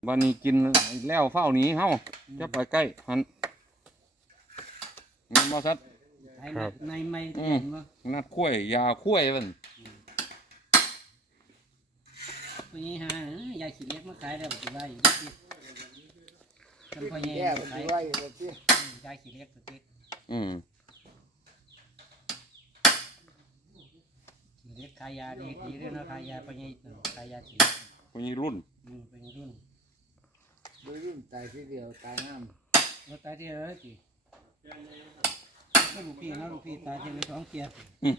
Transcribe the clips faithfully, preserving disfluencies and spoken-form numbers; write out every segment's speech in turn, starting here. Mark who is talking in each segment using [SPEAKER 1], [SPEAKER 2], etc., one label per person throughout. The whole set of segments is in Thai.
[SPEAKER 1] วันนี้กินแล้วเฝ้านี้เฮาจะไปใกล้หันเงินบ่ซัด
[SPEAKER 2] ครับในไม่เห็นบ่
[SPEAKER 1] นัดคุ้ยยาคุ้ยมัน
[SPEAKER 2] พญหายายขี้เล็กมาขายแล้วสิว่าอยู่ที่ทำพญาขายยายขี้เล็กตัวติ
[SPEAKER 1] อืม
[SPEAKER 2] ขี้เล็กขายยาดีดีด้วยนะขายยาพญขายยาขี้
[SPEAKER 1] พญรุ่น
[SPEAKER 2] อืมเป็นรุ่น
[SPEAKER 3] วัยรุ่นตายทีเดียวตายน้
[SPEAKER 2] ำเราตายที่เออจีก็ลูกพี่นะลูกพี่ตายที่ในท้องเกียร์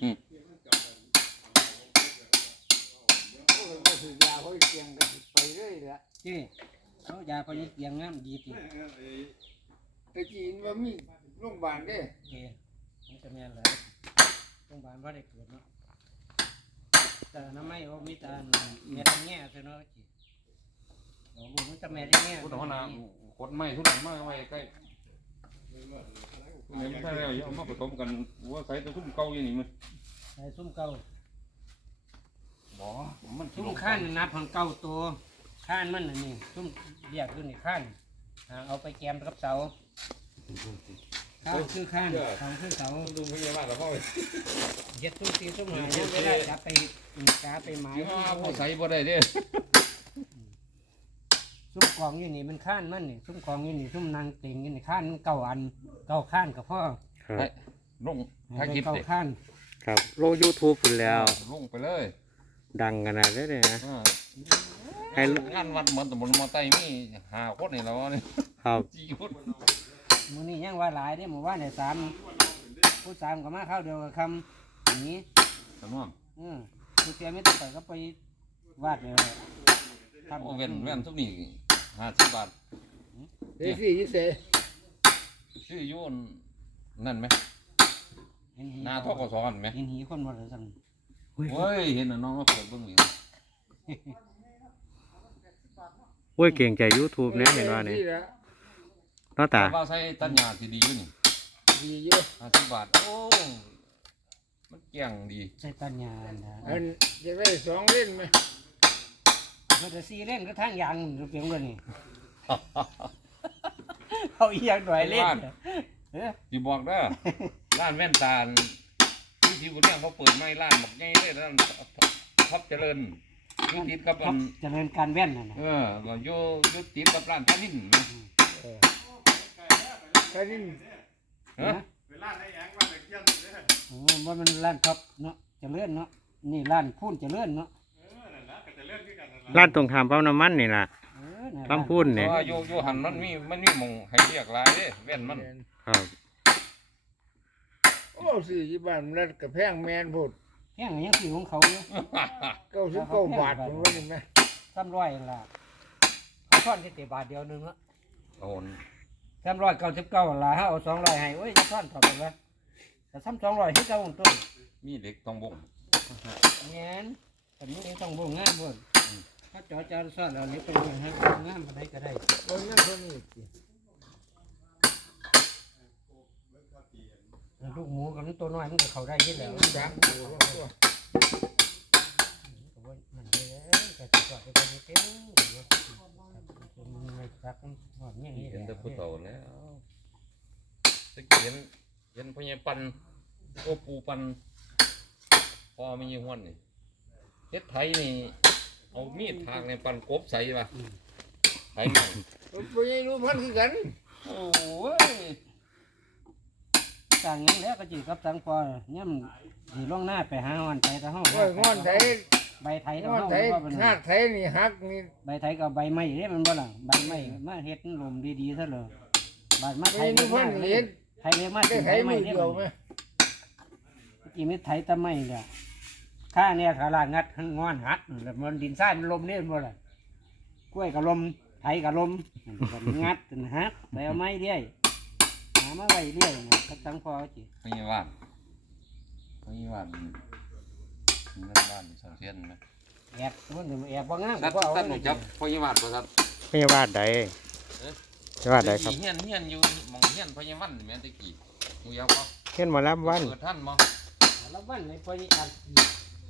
[SPEAKER 3] โอ้ยก็คือยาเขาเกียงกันไปเรื่อยละ
[SPEAKER 2] จีเขายาพญเกียงงามดีจี
[SPEAKER 3] ตะกี้ว่ามีโรงพยาบาลเด้
[SPEAKER 2] เกียมันจะมีอะไรโรงพยาบาลว่าได้เกิดเนาะแต่น้ำไม่โอ้มีแต่เม็ดแง่เท่านั้นจีโอ้มันจะเม็ดแง่
[SPEAKER 1] พุทธวนาขดไม้ทุกหลังมากไว้ใกล้เนี่ยไม่ใช่แล้วเอามาผสมกันว่าใส่ตัวซุ่มเก่าอย่างนี้มั้ย
[SPEAKER 2] ใส่ซุ่มเก่า
[SPEAKER 1] บ่มัน
[SPEAKER 2] ซุ่มข้านนับของเก่าตัวข้านมันนี่ซุ่มเรียกขึ้นนี่ข้านเอาไปแกมกับเสาข้านคือข้านเสาคือเสา
[SPEAKER 1] ดูพยาบาลกับพ่อไป
[SPEAKER 2] เย็ดซุ่มตีซุ่มหายังไม่ได้จับไปจ้าไปหมาย
[SPEAKER 1] พ่อใส่บ่ได้เด้
[SPEAKER 2] ซุ่มกองอยู่นี่มันข้านมันนี่ซุ่มกองอยู่นี่ซุ่มนางเต็งอยู่นี่ข้านเก่าอันเก่าข้านกับพ่อ
[SPEAKER 1] ลงถ้าคิด
[SPEAKER 2] เก่าข้าน
[SPEAKER 4] ครับลง YouTube พุ่นแล้ว
[SPEAKER 1] ลงไปเลย
[SPEAKER 4] ดังขนาดนี้เลยนะ
[SPEAKER 1] ให้งานวัดเหมือนตำบลมอไตมีหาคนนี่แล้วนี่
[SPEAKER 4] ครับ
[SPEAKER 1] จีคน
[SPEAKER 2] มื้อนี้ยังว่าหลายเด้หมู่บ้านได้สามผู้สามก็มาเข้าเดียวกับคำนี้
[SPEAKER 1] สมอง
[SPEAKER 2] เออผู้เสียไม่ต้องไปก็ไปวาดเลย
[SPEAKER 1] ทำโอเว่นแว่นทุกนี่ห้าสิบบาท
[SPEAKER 3] เฮ้ยสิยิ่งเสีย
[SPEAKER 1] ชื่อโยนนั่นไหมนาทกศกันไหม
[SPEAKER 2] เห็นหีคนมาเลยสั่ง
[SPEAKER 1] เฮ้ยเห็นน้องเขาเปิดเบื้องหลัง
[SPEAKER 4] โอ้ยเก่งใจ YouTube เนี่ยเห็นว่าเนี่ยน้าตา
[SPEAKER 1] ว่าใช้ตัญญาที่ดีอยู่นี่
[SPEAKER 3] ดีอยู่
[SPEAKER 1] ห้าสิบบาทโอ้มันเกี่ยงดี
[SPEAKER 2] ใช้ตัญญานะ
[SPEAKER 3] อันจะได้สองเล่นไหม
[SPEAKER 2] มันจะสี่เล่นก็ทั้งอย่างเพียงเลยนี่เขาอีกอย่างหน่อยเล่น
[SPEAKER 1] ที่บอกได้ร้านแว่นตาที่ที่ผมเรียกเขาเปิดไม่ร้านบอกง่ายเลยร้านท็อปเจริญยุติดกับอัน
[SPEAKER 2] เจริญการแว่นน่ะ
[SPEAKER 1] เออก็ยุยุติดกับร้านท่านิน
[SPEAKER 3] ท่านิน
[SPEAKER 1] เออ
[SPEAKER 2] เป็นร้านไอ้แองร้านตะเคียนเลยโอ้ว่ามันร้านท็อปเนาะเจริญเนาะนี่ร้านพูนเจริญเนาะ
[SPEAKER 4] ร้านตรงขามปั๊มน้ำมันนี่ล่ะปั๊มพูนเนี่ย
[SPEAKER 1] ว่าโยโยหันมันมีมันมีมงให้เรียกลายเด้แว่นมัน
[SPEAKER 4] ครับ
[SPEAKER 3] โอ้สี่ยี่บาทมันรัดกับแพงแมนพูด
[SPEAKER 2] แพงยังสี่ของเขาเนาะ
[SPEAKER 3] เก้าสิบเก้าบาทผมว่าเห็นไหม
[SPEAKER 2] สามร้อยละเขาทอนแค่บาทเดียวนึงละ
[SPEAKER 1] โอน
[SPEAKER 2] สามร้อยเก้าสิบเก้าละฮะเอาสองร้อยให้โอ้ยจะทอนต่อไปวะแต่ซ้ำสองร้อยที่เจ้าของต้น
[SPEAKER 1] มีเด็กต้องบ่ง
[SPEAKER 2] เงี้ยแต่นี้ต้องบ่งง่ายบ่ถ้าจอจานซ่อนเราเนี้ยเป็นยังไงงามอะไรก็ได้
[SPEAKER 3] บนนั่นคนนี้
[SPEAKER 2] ลูกหมูกับตัวน้อยมันก็เข้าได้ที่แล้ว
[SPEAKER 3] จ้างตัวตัว
[SPEAKER 2] มันเลยก็ติดต่อไปคนนี้เต็มมันไม่ซักหอมอย่างนี้
[SPEAKER 1] เห็นแต่ผู้โตแล้วตะกี้เห็นเห็นพญาปันโอปูปันพอมีห้วนนี่เฮ็ดไทยนี่เอามีดทางในปันกบใส่ป่ะไทยใหม่
[SPEAKER 3] พญารู้พันคือกัน
[SPEAKER 2] โอ้ยสั่งยังแล้วก็จีกับสั่งพอเนี่ยมันดีล่วงหน้าไปหาวันไทยแต่ห้อง
[SPEAKER 3] งอนไทย
[SPEAKER 2] ใบไทย
[SPEAKER 3] งอนไทยหักไทยนี่หักนี่
[SPEAKER 2] ใบไทยกับใบไม้เนี่ยมันบ่ล่ะใบไม้มาเฮ็ดลมดีๆซะเลยใบไม้ไทยนี่
[SPEAKER 3] มันเห็น
[SPEAKER 2] ไทยเลยมา
[SPEAKER 3] ไทยไม่เดียวไหม
[SPEAKER 2] จีไม่ไทยแต่ไม่เนี่ยข้าเนี่ยขาลางัดงอนหักแล้วมันดินทรายมันลมเนี่ยบ่ล่ะกล้วยกับลมไทยกับลมงัดหักไปเอาไม้เรื่อยหามาไว้เรื่อยนะก็ตั้งพอจี
[SPEAKER 1] พญาบ้านพญาบ้านนั่นบ้านสองเส้นไหม
[SPEAKER 2] แอบมันแอบว่างาม
[SPEAKER 1] ก็เอาตั้งจับพญาบ้านประทัด
[SPEAKER 4] พญาบ้านใดพญาบ้านใดครับ
[SPEAKER 1] เฮียนเฮียนอยู่มองเฮียนพญาบ้านแม่ตะกี้มูยาวก็
[SPEAKER 4] เฮียนมาลับวัน
[SPEAKER 1] เปิดท่านมั้ง
[SPEAKER 2] ลับวันในพญาบ้าน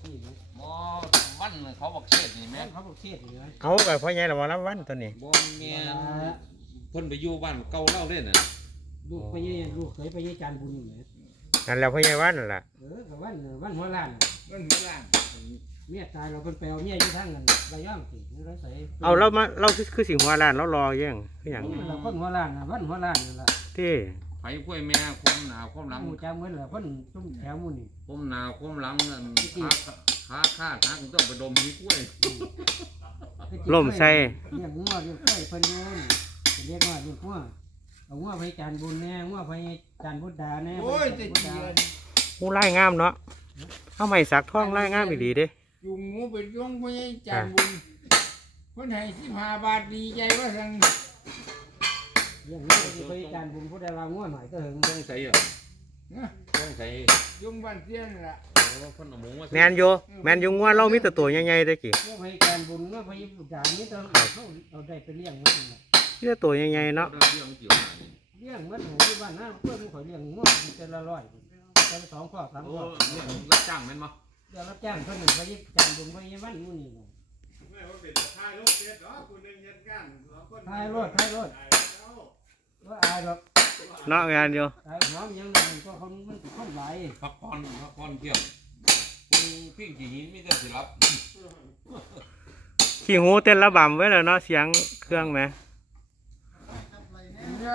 [SPEAKER 2] นี่นะ
[SPEAKER 1] หมอวันเขาบอกเทศนี่แม่
[SPEAKER 2] แม่เขาบอกเทศนี่นะ
[SPEAKER 4] เอากับพ่อใหญ่ละวันละวันตัวนี้
[SPEAKER 1] บ่แม่นเพิ่นไปอยู่บ้านเก่าเล่าเล่นน่ะ
[SPEAKER 2] ลูกไปยี่ลูกเคยไปยี่จานบุญอยู่ไหน
[SPEAKER 4] นั่นแหล้วพ่อใหญ่วันนั่นล่ะ
[SPEAKER 2] เออกับวันวันหัวล้าน
[SPEAKER 3] มันหัวล่าง
[SPEAKER 2] เมียตายเราเป็นไปเอาเมียอยู่ทั้งกันระย่องสิเราใส่
[SPEAKER 4] เอาเรามาเราคือคือสิหัวล้านเรารอแย่งคือหยัง
[SPEAKER 2] เราคนหัวล้านนะวันหัวล้านนั่นแหละ
[SPEAKER 4] ที่
[SPEAKER 1] ไผกล้วยแม่ความหนาความหลัง
[SPEAKER 2] หมูจ้าเหมือนเหรอคนตุ้มแถวมูนี่
[SPEAKER 1] ความหนาความหลังนั่นขาขาขาขาต้องไปดมหีกล้วย
[SPEAKER 4] ล่มใส่
[SPEAKER 2] เลี้ยงงัวเลี้ยงไก่เพิ่นโยนเรียกว่าเลี้ยงงัวเอางัวไปจานบุญแน่งัวไปจานบุญดาแน่
[SPEAKER 3] โอ้ยจะเจียน
[SPEAKER 4] ผู้ไล่งามเนาะเอาไม้สักท่องไล่งามอีหลีเด้
[SPEAKER 3] ยุงงูไปย่องพญจานบุญคนให้สิบห้าบาทดีใจว่าสั่ง
[SPEAKER 2] เลี้ยงงัวไปจานบุญผู้ใดว่างัวหน่อยก็เหิง
[SPEAKER 1] ต้องใส่อ่ะ
[SPEAKER 3] นะ
[SPEAKER 1] ต้องใส่
[SPEAKER 3] ยุงบ้านเสียนล่ะ
[SPEAKER 1] โอ้คนเอาหมูมา
[SPEAKER 4] แมนอยู่แมนอยู่งัวเรามีแต่ตัวใหญ่ๆได้อกี่
[SPEAKER 2] งัวไปจานบุญงัวไปบุญดานี่ต้องเอาเอาได้ไปเลี้ยงมันน่ะ
[SPEAKER 4] มีแต่ตัวใหญ่ๆเนาะ
[SPEAKER 1] เรื่องเกี่ยวกับนี่
[SPEAKER 2] เลี้ยงมันหนูที่บ้านนะเพื่อนข่อยเลี้ยงงัวเป็นละร้อยเป็นสองข้อสาม
[SPEAKER 1] โอ้
[SPEAKER 2] ข้อ
[SPEAKER 1] เรื่องรับจ้างแม่นบ่
[SPEAKER 2] เดี๋ยวรับจ้างเพิ่นหนึ่งไปยิบจานบุญไปยิบวันนู่นนี่น่ะท้ายรถท้ายรถว่าอายหรอก
[SPEAKER 4] เนาะงานอยู่
[SPEAKER 2] อายหอมยังไงก็เขามันคนไหล
[SPEAKER 1] พักผ่อนพักผ่อนเที่ยงคุณพิ้งกี่หินมีแต่สิรับ
[SPEAKER 4] ขี้หูเต้นระบำไว้แล้วเนาะเสียงเครื่องไหม
[SPEAKER 3] เนี่ย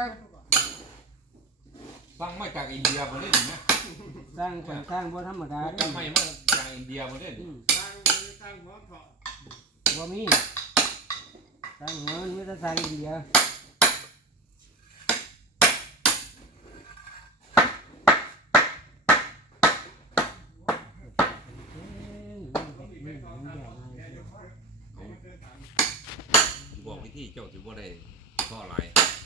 [SPEAKER 1] ฟังมาจากอินเดียมาเล่นนะ
[SPEAKER 2] สร้างคนสร้างบ่ธรรมดาเด้
[SPEAKER 1] ทำไมมาจากอินเดียมาเล่น
[SPEAKER 2] อืมบ่มีสร้างหัวมันมีแต่สร้างอินเดียเ
[SPEAKER 1] บอกวิธีเจ้าสิบ่ได้ข้อหลาย
[SPEAKER 2] อ